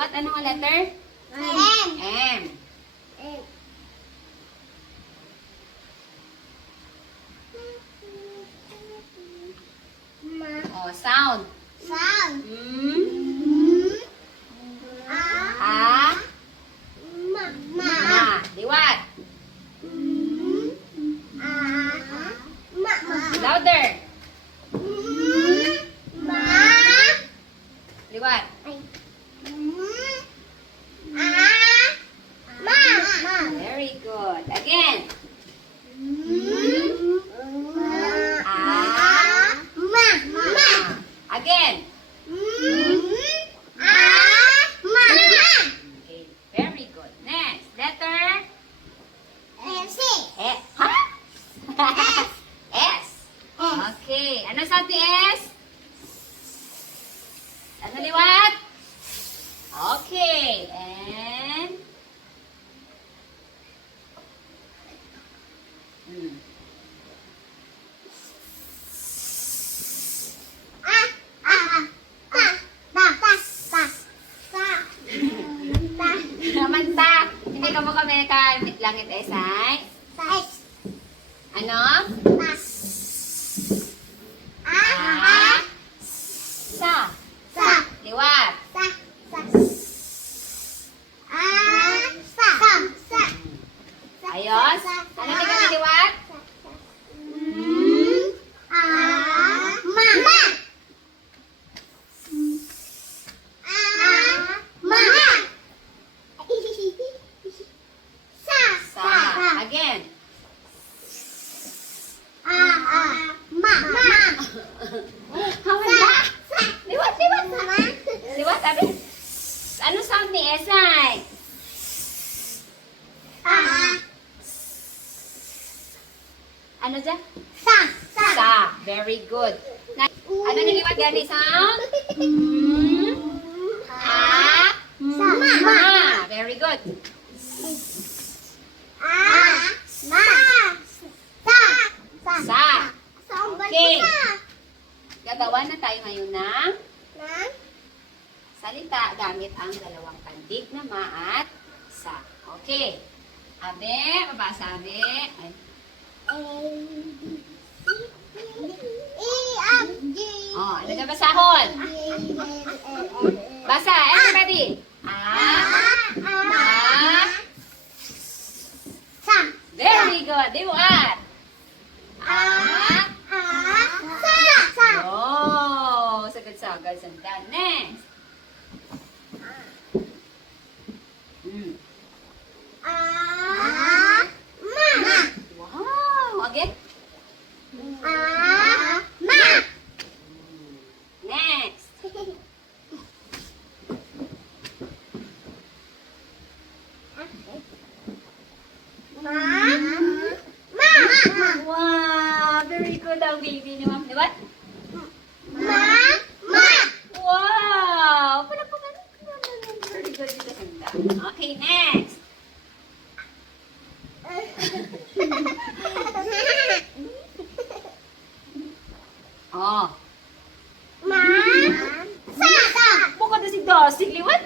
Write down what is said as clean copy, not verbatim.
Liwat, ano ang letter? M. M. Oh, sound. Sound. A. Ma. Liwat. Louder. Liwat. Very good. Again. Again. Okay, very good. Next, letter E. Ha? S. Okay. Ano sa ating S? Ano liwat? Okay. And naman ta. Hindi ka mo kami nakamit langit esay. Ano? Sa. Liwat. Ayos. Ano hindi kami liwat? Sa. Again. Hawala. Liwat. Liwat, abi. Ano sound ni Esay? Ano dyan? Sa. Very good. Ano niliwat gani sound? Ma. Very good. Sa. Okay. Gagawa na tayo ngayon ng salita gamit ang dalawang pandig na ma at sa. Okay. Abe, mabasa abe. Ay. Oh, ano ka basahon? Basa, everybody. Very good. Liwat. Oh, sagad-sagad. Sandan. Next. Wow. Again. Next. Wow. Very good ang baby ni Ma'am. Liwat. Wow. Very good dito sandan. Okay, next. Oh. Buka na si Dosig, liwat.